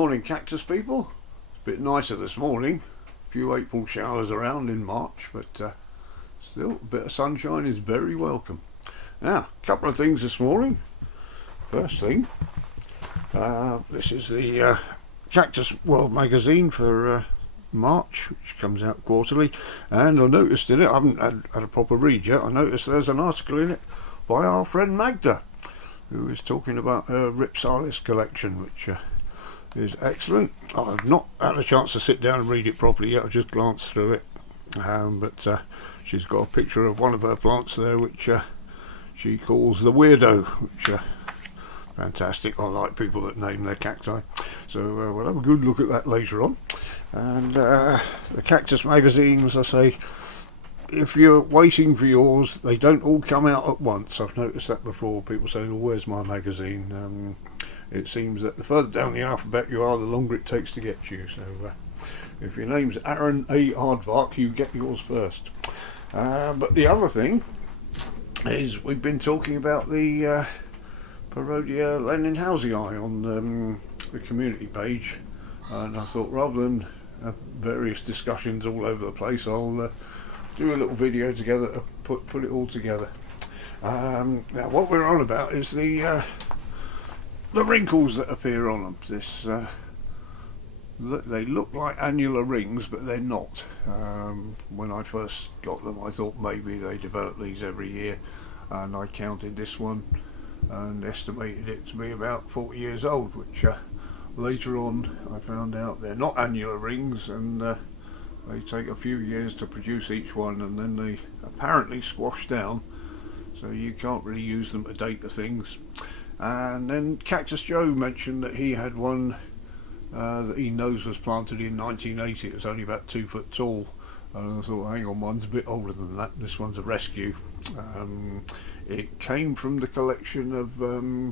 Morning cactus people. It's a bit nicer this morning. A few April showers around in March, but still a bit of sunshine is very welcome. Now, a couple of things this morning. First thing, this is the CactusWorld magazine for March, which comes out quarterly, and I noticed in it, I haven't had a proper read yet, I noticed there's an article in it by our friend Magda, who is talking about her Ripsalis collection, which is excellent. I've not had a chance to sit down and read it properly yet, I've just glanced through it, but she's got a picture of one of her plants there which she calls the Weirdo, which fantastic. I like people that name their cacti, so we'll have a good look at that later on. And the Cactus magazine, as I say, if you're waiting for yours, they don't all come out at once. I've noticed that before. People say, well, where's my magazine? It seems that the further down the alphabet you are, the longer it takes to get to you. So if your name's Aaron A. Aardvark, you get yours first. But the other thing is we've been talking about the Parodia leninghausii on the community page, and I thought rather than have various discussions all over the place, I'll do a little video together to put it all together. Now what we're on about is the wrinkles that appear on them. This they look like annular rings, but they're not. When I first got them, I thought maybe they develop these every year, and I counted this one and estimated it to be about 40 years old, which later on I found out they're not annular rings, and they take a few years to produce each one, and then they apparently squash down, so you can't really use them to date the things. And then Cactus Joe mentioned that he had one that he knows was planted in 1980. It was only about 2 foot tall, and I thought, hang on, one's a bit older than that. This one's a rescue. It came from the collection of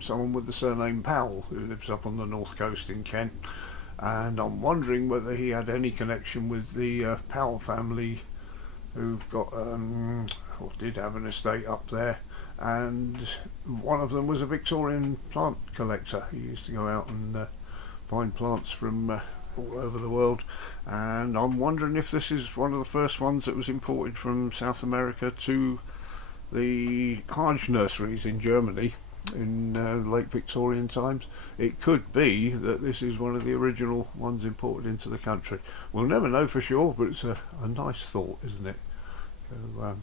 someone with the surname Powell, who lives up on the north coast in Kent, and I'm wondering whether he had any connection with the Powell family, who've got or did have an estate up there, and one of them was a Victorian plant collector. He used to go out and find plants from all over the world, and I'm wondering if this is one of the first ones that was imported from South America to the Hage nurseries in Germany in late Victorian times. It could be that this is one of the original ones imported into the country. We'll never know for sure, but it's a nice thought, isn't it? So,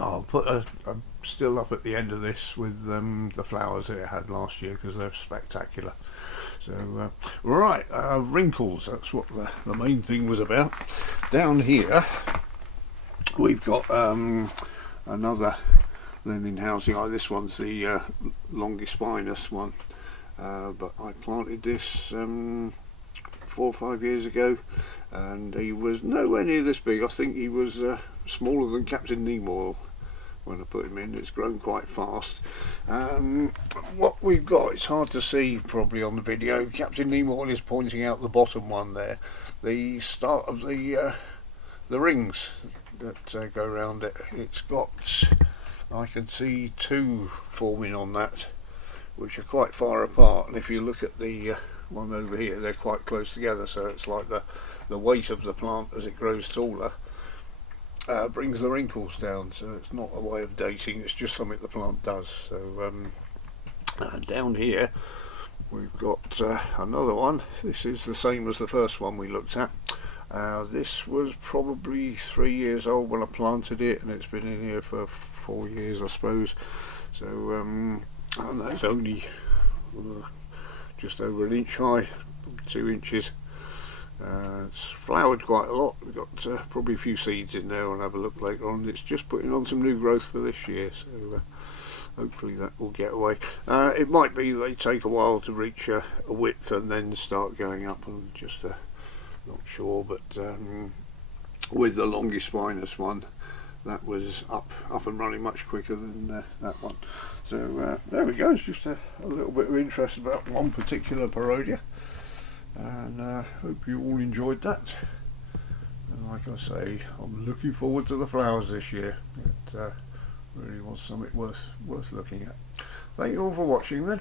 I'll put a still up at the end of this with the flowers that it had last year, because they're spectacular. So right, wrinkles, that's what the main thing was about. Down here we've got another leninghausii. This one's the longispinous one, but I planted this 4 or 5 years ago, and he was nowhere near this big. I think he was smaller than Captain Nemo when I put him in. It's grown quite fast. What we've got, it's hard to see probably on the video. Captain Nemo is pointing out the bottom one there, the start of the rings that go around it. It's got, I can see 2 forming on that, which are quite far apart, and if you look at the one over here, they're quite close together, so it's like the weight of the plant as it grows taller brings the wrinkles down. So it's not a way of dating, it's just something the plant does. So down here we've got another one. This is the same as the first one we looked at. This was probably 3 years old when I planted it, and it's been in here for 4 years, I suppose. So and that's only just over 1 inch high, 2 inches. It's flowered quite a lot. We've got probably a few seeds in there. I'll have a look later on. It's just putting on some new growth for this year, so hopefully that will get away. It might be they take a while to reach a width and then start going up. I'm just not sure, but with the longispinous one, that was up and running much quicker than that one. So there we go. It's just a little bit of interest about one particular Parodia, and hope you all enjoyed that. And like I say, I'm looking forward to the flowers this year. It really was something worth looking at. Thank you all for watching then.